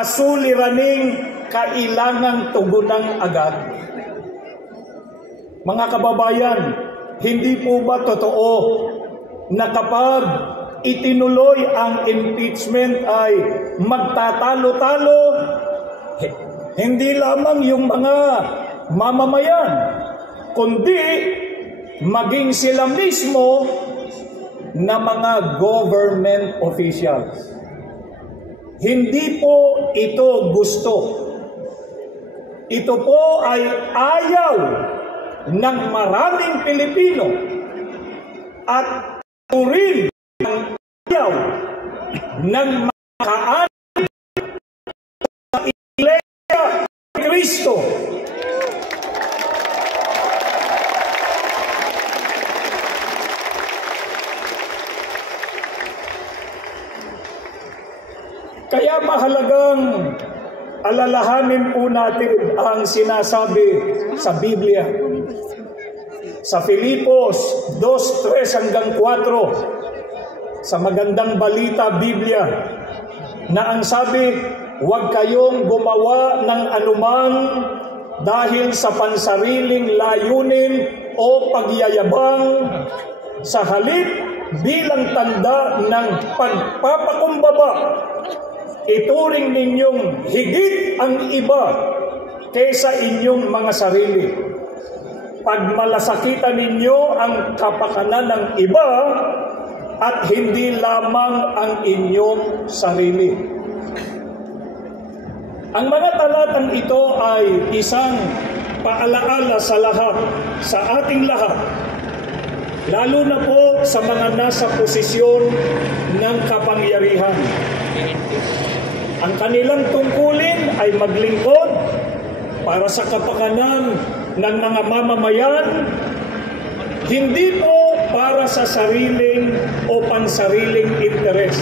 suliraning kailangang tugunan agad. Mga kababayan, hindi po ba totoo na kapag itinuloy ang impeachment ay magtatalo-talo, hindi lamang yung mga mamamayan, kundi maging sila mismo na mga government officials. Hindi po ito gusto. Ito po ay ayaw ng maraming Pilipino at rin ang ayaw ng makaan sa Iglesia ni Cristo. Kaya mahalagang alalahanin po natin ang sinasabi sa Biblia. Sa Filipos 2:3-4, sa magandang balita Biblia, na ang sabi, huwag kayong gumawa ng anumang dahil sa pansariling layunin o pagyayabang, sa halip bilang tanda ng pagpapakumbaba. Ituring ninyong higit ang iba kaysa inyong mga sarili. Pagmalasakitan ninyo ang kapakanan ng iba at hindi lamang ang inyong sarili. Ang mga talatang ito ay isang paalaala sa lahat, sa ating lahat, lalo na po sa mga nasa posisyon ng kapangyarihan. Ang kanilang tungkulin ay maglingkod para sa kapakanan ng mga mamamayan, hindi po para sa sariling o pansariling interes.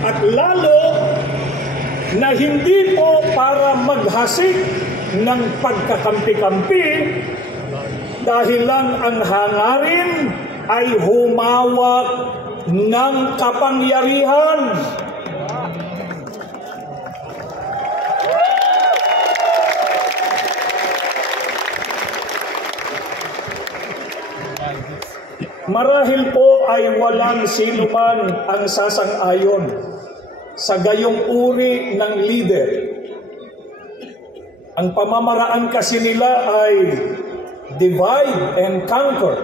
At lalo na hindi po para maghasik ng pagkakampi-kampi, dahil lang ang hangarin ay humawak ng kapangyarihan. Marahil po ay walang sinuman ang sasang-ayon sa gayong uri ng leader. Ang pamamaraan kasi nila ay divide and conquer.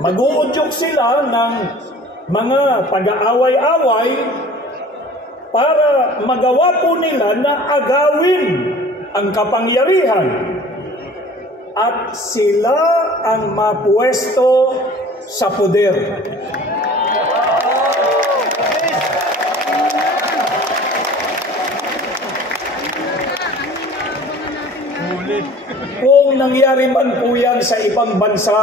Mag-uudyok sila ng mga pag-aaway-away para magawa po nila na agawin ang kapangyarihan at sila ang mapuesto sa poder. Kung nangyari man po yan sa ibang bansa,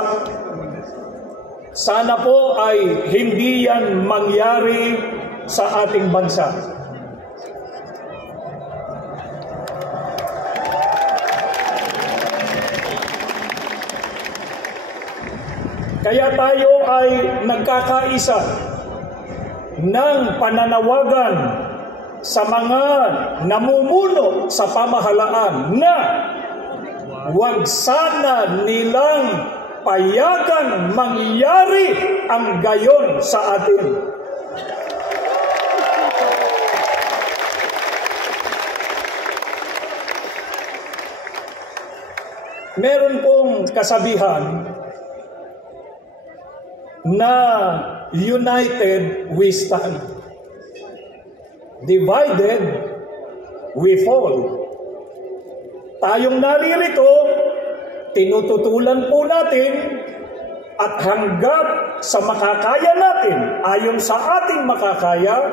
sana po ay hindi yan mangyari sa ating bansa. Kaya tayo ay nagkakaisa ng pananawagan sa mga namumuno sa pamahalaan na huwag sana nilang payagan mangyari ang gayon sa atin. Meron pong kasabihan na united we stand, divided we fall. Tayong naririto, tinututulan po natin at hanggat sa makakaya natin, ayon sa ating makakaya,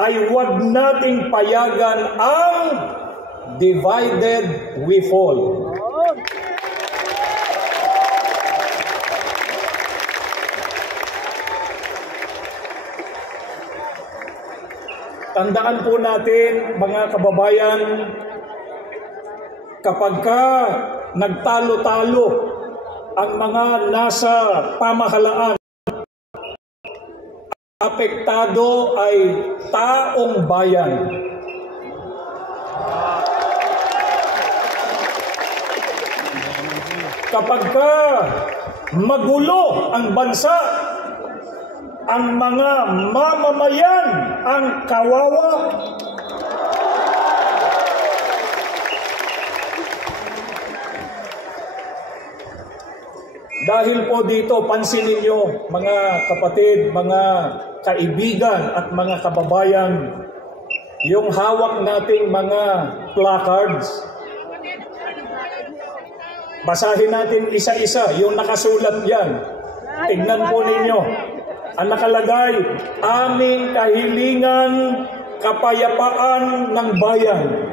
ay huwag nating payagan ang divided we fall. Tandaan po natin, mga kababayan, kapag nagtalo-talo ang mga nasa pamahalaan, apektado ay taong bayan. Kapag magulo ang bansa, ang mga mamamayan ang kawawa. Dahil po dito, pansinin niyo mga kapatid, mga kaibigan at mga kababayan, yung hawak nating mga placards. Basahin natin isa-isa yung nakasulat yan. Tignan po ninyo. Ang nakalagay, aming kahilingan, kapayapaan ng bayan.